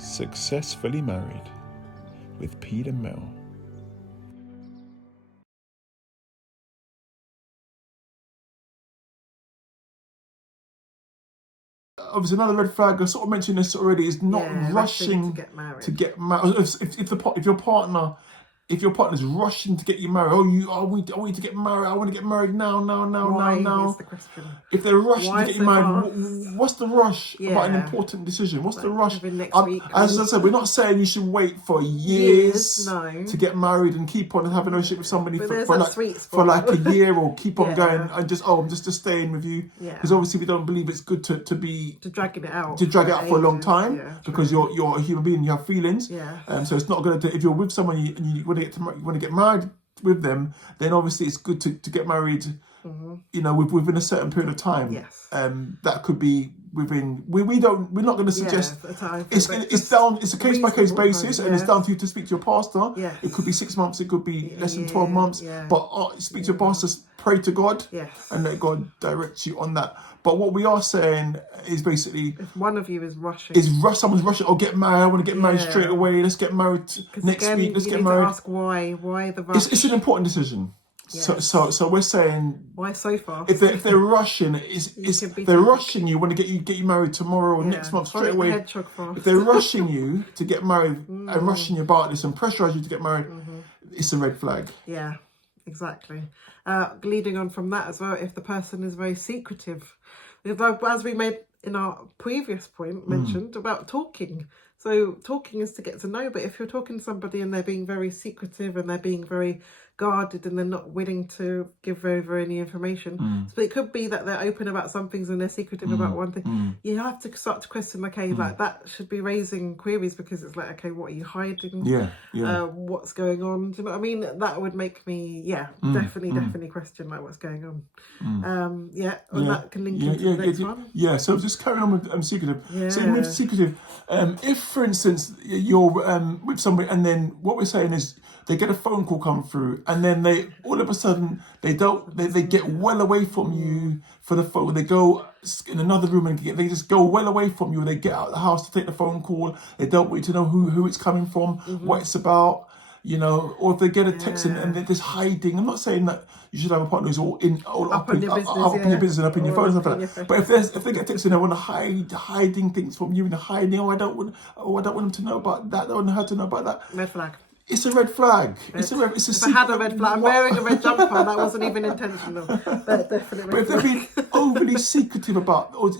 Successfully Married with Pete and Mel. Obviously, another red flag, I sort of mentioned this already, is not rushing to get married. If your partner's rushing to get you married, I want to get married, I want to get married now. Why is the question? If they're rushing to get you married, what's the rush about an important decision? What's the rush? Next week, as I said, we're not saying you should wait for years to get married and keep on having a relationship with somebody for like a year, or keep on going and just staying with you. Because obviously we don't believe it's good to drag it out for a long time, because you're a human being, you have feelings. So it's not going to. If you're with someone and you want to get married with them, then obviously it's good to get married. Within a certain period of time. That could be within. We're not going to suggest. It's a case by case basis, and it's down to you to speak to your pastor. It could be 6 months, it could be less than 12 months. But speak to your pastor, pray to God, and let God direct you on that. But what we are saying is basically, if one of you is rushing, someone's rushing. Oh, get married! I want to get married straight away. Let's get married next week. Let's get married. Ask why the rush? It's an important decision. So we're saying, why so fast? If they're rushing, they're rushing you, want to get you married tomorrow or next month straight away. If they're rushing you to get married and rushing you about this and pressurize you to get married, it's a red flag. Yeah, exactly. Leading on from that as well, if the person is very secretive, as we made in our previous point mentioned about talking. So talking is to get to know, but if you're talking to somebody and they're being very secretive and they're being very guarded and they're not willing to give over any information, so it could be that they're open about some things and they're secretive about one thing. You have to start to question, like that should be raising queries, because it's like, okay, what are you hiding? What's going on? Do you know what I mean? That would make me, definitely question like what's going on. That can link into the next one. Yeah, so just carrying on with secretive. So with secretive, if for instance you're with somebody, and then what we're saying is they get a phone call come through, and then they all of a sudden they get well away from you for the phone. They go in another room and they just go well away from you. They get out of the house to take the phone call. They don't want you to know who it's coming from, what it's about. Or if they get a text and they're just hiding. I'm not saying that you should have a partner who's all up in your business and up in your phone and stuff like that. But if they get text and they want to hiding things from you and hiding, I don't want them to know about that. I don't know how to know about that. Red flag. It's a red flag. If I had a red flag, I'm wearing a red jumper. That wasn't even intentional. But definitely. But if they're being overly secretive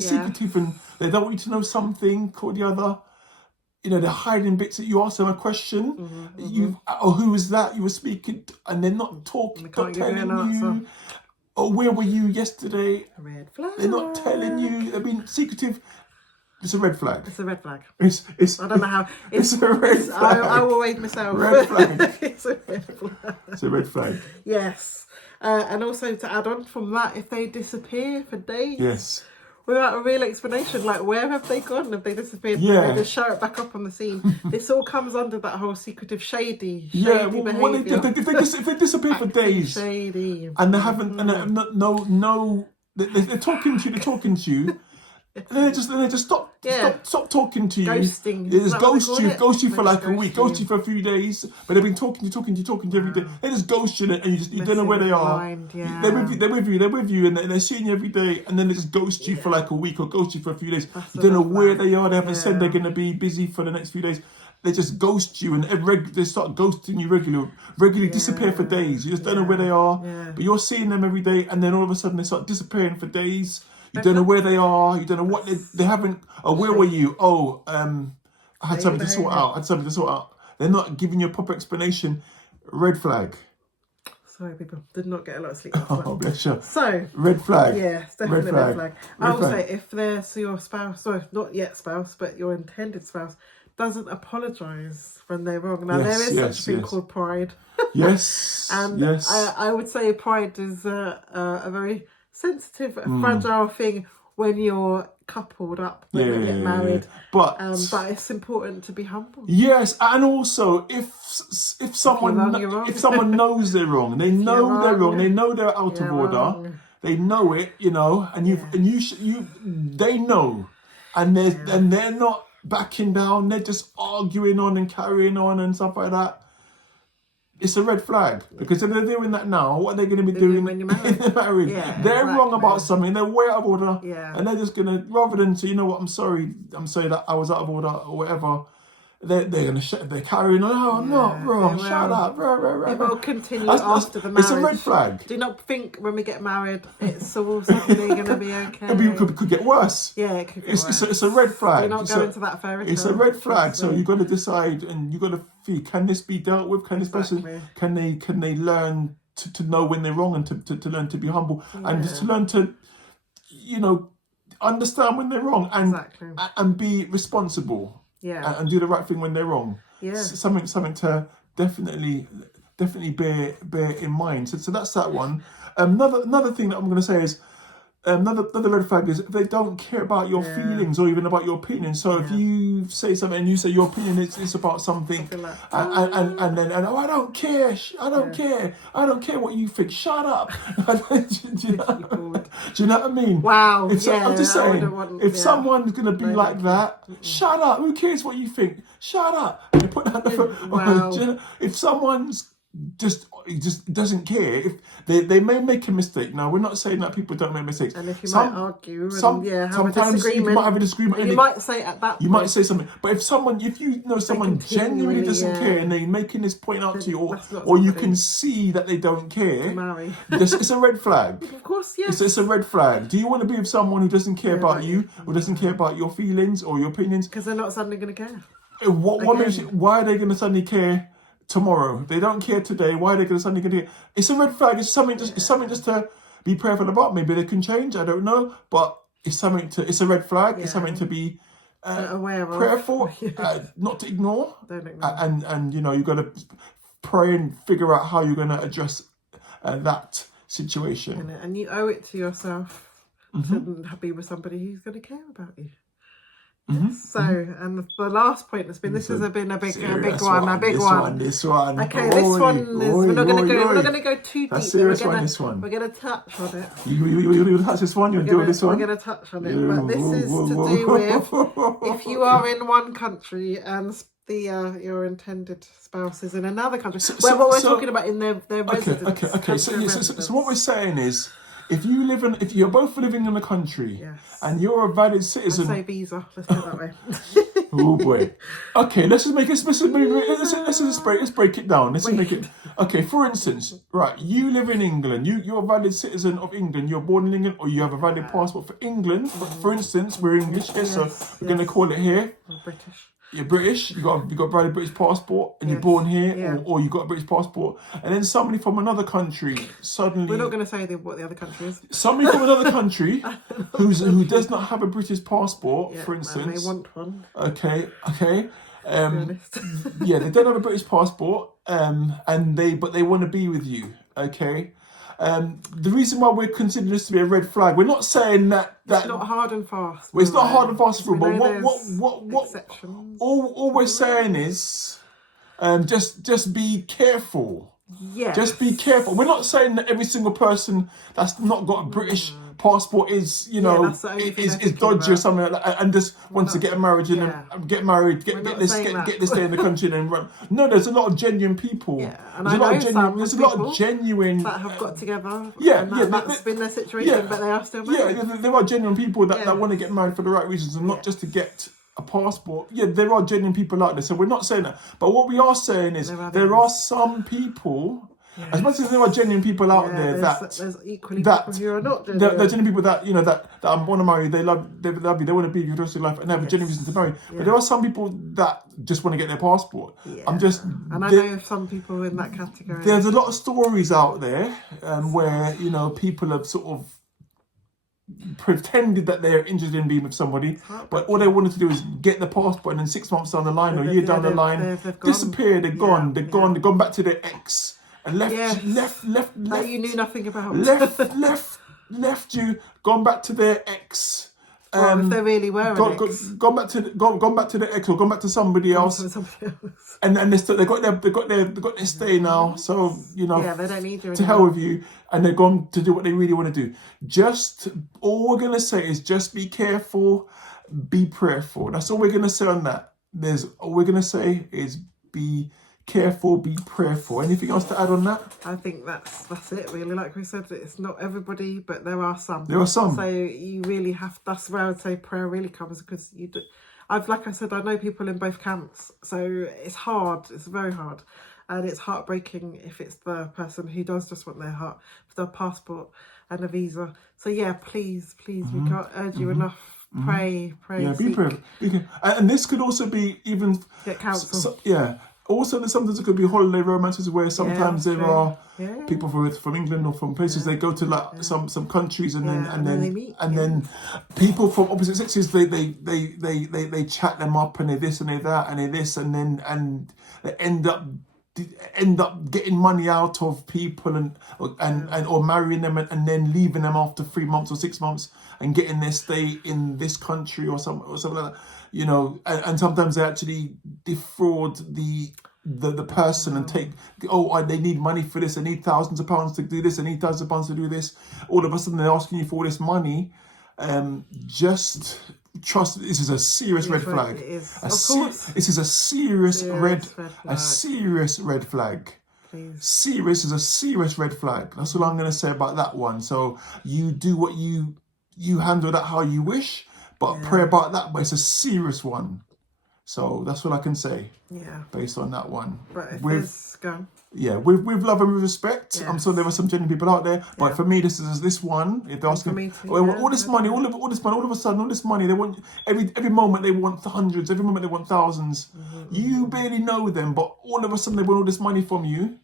secretive, and they don't want you to know something or the other, they're hiding bits that you ask them a question. Who was that you were speaking to? And they're not talking, not telling you. Or where were you yesterday? Red flag. They're not telling you. They're being secretive. It's a red flag. It's a red flag. I don't know how. It's a red flag. I will wait myself. Red flag. It's a red flag. It's a red flag. Yes. And also to add on from that, if they disappear for days. Without a real explanation, like where have they gone? Have they disappeared? They just show it back up on the scene. This all comes under that whole secretive, shady behaviour. If they disappear for days, and they haven't, they're talking to you. And then they just stop talking to you. Ghosting. They just ghost you for like a week, ghost you for a few days. But they've been talking to you every day. They just ghost you, and you don't know where they are. They're with you, and they're seeing you every day. And then they just ghost you for like a week, or ghost you for a few days. You don't know where they are. They haven't said they're going to be busy for the next few days. They just ghost you, and they start ghosting you regularly disappear for days. You just don't know where they are. But you're seeing them every day, and then all of a sudden they start disappearing for days. You don't know where they are. You don't know what they haven't. Oh, where were you? Oh, I had something to sort out. They're not giving you a proper explanation. Red flag. Sorry, people. Did not get a lot of sleep. Oh, bless you. So. Red flag. Yeah, it's definitely red flag. I will say, if there's your spouse, sorry, not yet spouse, but your intended spouse, doesn't apologise when they're wrong. Now, there is such a thing called pride. And I would say pride is a very sensitive, fragile thing when you're coupled up, when you get married. But it's important to be humble. Yes, and also if someone knows they're wrong, they know they're wrong, they know they're out of order, they know it, and they know, and they're not backing down. They're just arguing on and carrying on and stuff like that. It's a red flag, because if they're doing that now, what are they going to be doing when you're married? they're married? Yeah, they're exactly. wrong about something. They're way out of order, Yeah. and they're just going to, rather than say, you know what, I'm sorry that I was out of order or whatever. They're carrying on. Oh, I'm not wrong. Shut up. It will continue after the marriage. It's a red flag. Do not think when we get married it's all suddenly going to be okay. It could get worse. Yeah, it could get worse. It's a red flag. Do not go into that fairy tale. It's a red flag. So you've got to decide, and you've got to see, can this be dealt with? Can this person, can they learn to know when they're wrong, and to learn to be humble, and just to learn to, understand when they're wrong, and be responsible. Yeah, and do the right thing when they're wrong. Yeah, something to definitely bear in mind. So that's that one. Another thing that I'm going to say is another red flag is if they don't care about your feelings or even about your opinion. So if you say something and you say your opinion is about something, and then I don't care. I don't care what you think. Shut up. Do you know what I mean? Wow. I'm just saying, if someone's gonna be like that, shut up. Who cares what you think? Shut up. You put that. Wow. If someone's just doesn't care, if they may make a mistake. Now, we're not saying that people don't make mistakes, and if you might argue and have a disagreement, you might have a disagreement, and you might say at that point, you might say something. But if you know someone genuinely doesn't care, and they're making this point out to you, or you can see that they don't care, it's a red flag. Of course, yes. It's a red flag. Do you want to be with someone who doesn't care about you, or doesn't care about your feelings or your opinions? Because they're not suddenly going to care. Why are they going to suddenly care tomorrow? They don't care today. Why are they going to suddenly care? It's a red flag. It's something just to be prayerful about. Maybe they can change. I don't know, but it's a red flag. Yeah. It's something to be aware of, prayerful, not to ignore. Don't ignore. And you've got to pray and figure out how you're going to address that situation. And you owe it to yourself to be with somebody who's going to care about you. So, and the last point has been, this has been a big one. This one. Okay, this one is, we're not going to go too deep. We're going to touch on it. You touch this one? You're doing this one? We're going to touch on it. But this is to do with if you are in one country and your intended spouse is in another country. What we're talking about in their residence. Okay. So what we're saying is, if you're both living in a country and you're a valid citizen, I say visa. Let's do it that way. Oh boy. Okay, let's break it down. Let's make it. Okay, for instance, right, you live in England. You're a valid citizen of England. You're born in England, or you have a valid passport for England. For instance, we're English here, so we're going to call it here. British. You're British, you got a valid British passport, and you're born here, or you got a British passport, and then somebody from another country suddenly... We're not going to say what the other country is. Somebody from another country who does not have a British passport, for instance... And they want one. Okay. They don't have a British passport, but they want to be with you, okay? The reason why we're considering this to be a red flag, we're not saying that it's not hard and fast. Well, it's not hard and fast for them, but what exceptions. All we're saying is just be careful. Yes. Just be careful. We're not saying that every single person that's not got a British passport is is dodgy or something like that, and just wants to get married and get married, get this day in the country and run. No, there's a lot of genuine people. Yeah, and there's a lot of genuine that have got together. That's been their situation, but they are still married. Yeah, there are genuine people that want to get married for the right reasons and not just to get a passport. Yeah, there are genuine people out there, so we're not saying that. But what we are saying is there are some people. As much as there are genuine people out there there's equally people who are not genuine. There are genuine people that that want to marry. They love you. They want to be with you the rest of their life and have a genuine reason to marry. But there are some people that just want to get their passport. Yeah. I know some people in that category. There's a lot of stories out there where people have sort of pretended that they're interested in being with somebody, but all they wanted to do is get the passport, and then 6 months down the line or a year down the line, disappear. They're gone. They're gone back to their ex. And left that you knew nothing about. left you, gone back to their ex. If they really were gone back to their ex, or gone back to somebody else. And they got their stay now. So they don't need you to hell with you, and they're gone to do what they really want to do. All we're gonna say is just be careful. be prayerful. That's all we're going to say on that. All we're going to say is be careful, be prayerful. Anything else to add on that? I think that's it really. Like we said, it's not everybody, but there are some. There are some. So you really have, that's where I would say prayer really comes, because like I said, I know people in both camps. So it's hard, it's very hard. And it's heartbreaking if it's the person who does just want their heart, with their passport and a visa. So yeah, please, we can't urge you enough. Pray. Yeah, be prayerful. And this could also be even... Get counsel. Also, sometimes it could be holiday romances where sometimes there are people from England or from places, they go to like some countries and then people from opposite sexes, they chat them up and they this and they that and they this and they end up getting money out of people or marrying them and then leaving them after 3 months or 6 months and getting their stay in this country or something like that, you know, and sometimes they actually defraud the person and take, they need money for this, they need thousands of pounds to do this, they need thousands of pounds to do this. All of a sudden they're asking you for all this money. Just trust, this is a serious red flag. It is. Of course. This is a serious red flag. Please. Serious is a serious red flag. That's all I'm going to say about that one. So you do what you handle that how you wish, but pray about that, but it's a serious one. So that's what I can say. Yeah. Based on that one. But if there's gone. Yeah, with love and with respect. Yes. I'm sure there are some genuine people out there, but for me, this is this one. If they're asking, all this money, all of a sudden, all this money, they want every moment they want hundreds, every moment they want thousands. You barely know them, but all of a sudden they want all this money from you.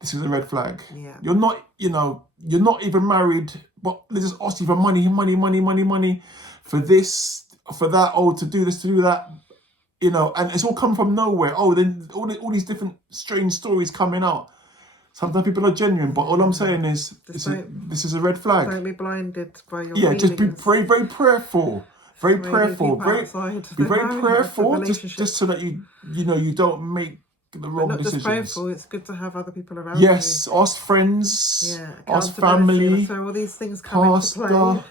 This is a red flag. Yeah. You're not even married, but they just ask you for money for this, for that, to do this, to do that. You know, and it's all come from nowhere. Then all these different strange stories coming out. Sometimes people are genuine, but all I'm saying is this is a red flag. Don't be blinded by your feelings. Just be very prayerful. Very prayerful. Be very prayerful, just so that you don't make the wrong decisions. Just prayerful, it's good to have other people around you. Yes, ask friends, ask family. So all these things come into play.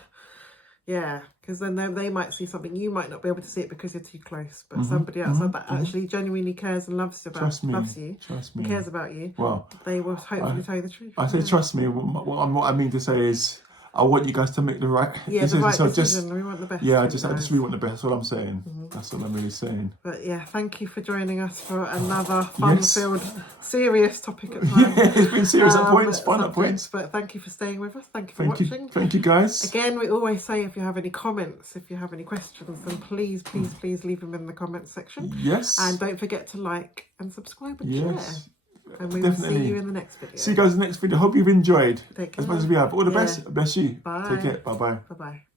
Yeah, because then they might see something you might not be able to see it because you're too close. But somebody outside that actually genuinely cares and loves you, and cares about you. Well, they will hopefully tell you the truth. I say trust me. What I mean to say is, I want you guys to make the right decision. The right decision. We want the best. Yeah, I just really want the best. That's all I'm saying. That's all I'm really saying. But yeah, thank you for joining us for another fun-filled, serious topic at times. Yeah, it's been serious at points, fun at points. But thank you for staying with us. Thank you for watching. Thank you, guys. Again, we always say if you have any comments, if you have any questions, then please leave them in the comments section. Yes. And don't forget to like and subscribe and share. And we will see you in the next video. See you guys in the next video. Hope you've enjoyed Take care. as much as we have. All the best. Bless you. Bye. Take care. Bye-bye. Bye-bye.